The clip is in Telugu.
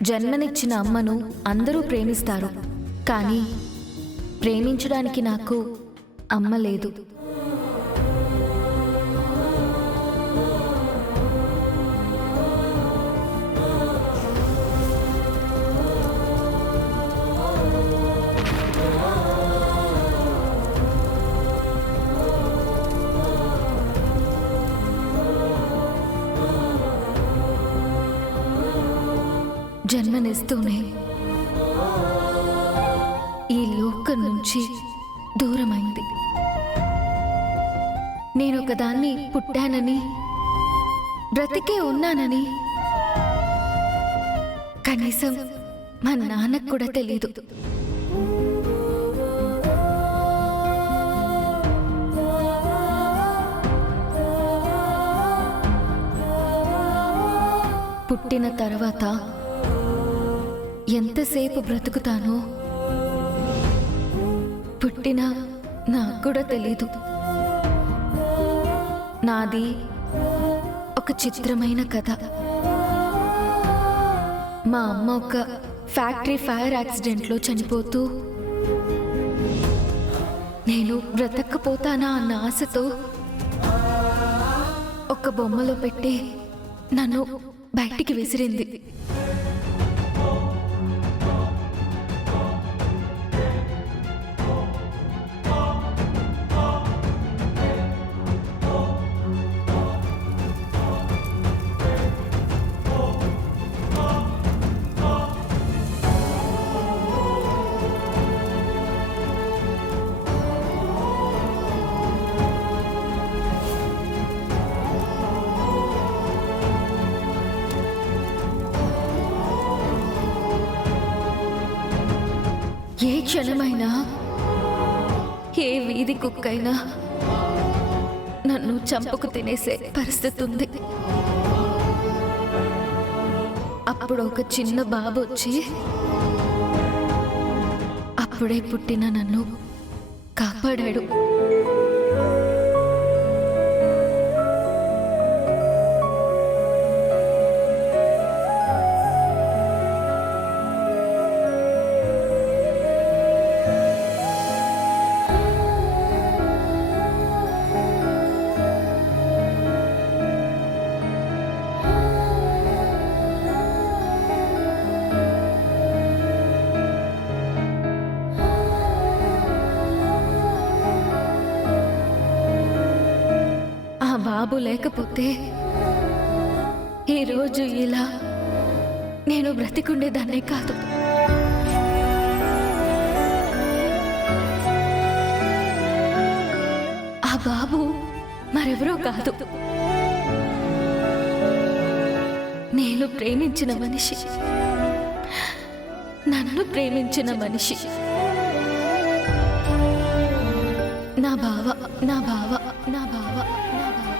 జన్మనిచ్చిన అమ్మను అందరూ ప్రేమిస్తారు, కానీ ప్రేమించడానికి నాకు అమ్మ లేదు. జన్మనిస్తూనే ఈ లోకం నుంచి దూరమైంది. నేనొకదాన్ని పుట్టానని, బ్రతికే ఉన్నానని కనీసం మా నాన్నకు కూడా తెలీదు. పుట్టిన తర్వాత ఎంతసేపు బ్రతుకుతానో పుట్టినా నాకు కూడా తెలీదు. నాది ఒక చిత్రమైన కథ. మా అమ్మ ఒక ఫ్యాక్టరీ ఫైర్ యాక్సిడెంట్లో చనిపోతూ నేను బ్రతక్కపోతానా అన్న ఆశతో ఒక బొమ్మలో పెట్టి నన్ను బయటికి విసిరింది. ఏ క్షణమైనా ఏ వీధి కుక్కైనా నన్ను చంపుకు తినేసే పరిస్థితి ఉంది. అప్పుడు ఒక చిన్న బాబు వచ్చి అప్పుడే పుట్టిన నన్ను కాపాడాడు. బాబు లేకపోతే ఈరోజు ఇలా నేను బ్రతికుండేదాన్నే కాదు. ఆ బాబు మరెవరో కాదు, నేను ప్రేమించిన మనిషి, నన్ను ప్రేమించిన మనిషి, నా బావ, నా బావ, నా బావ, నా బావ.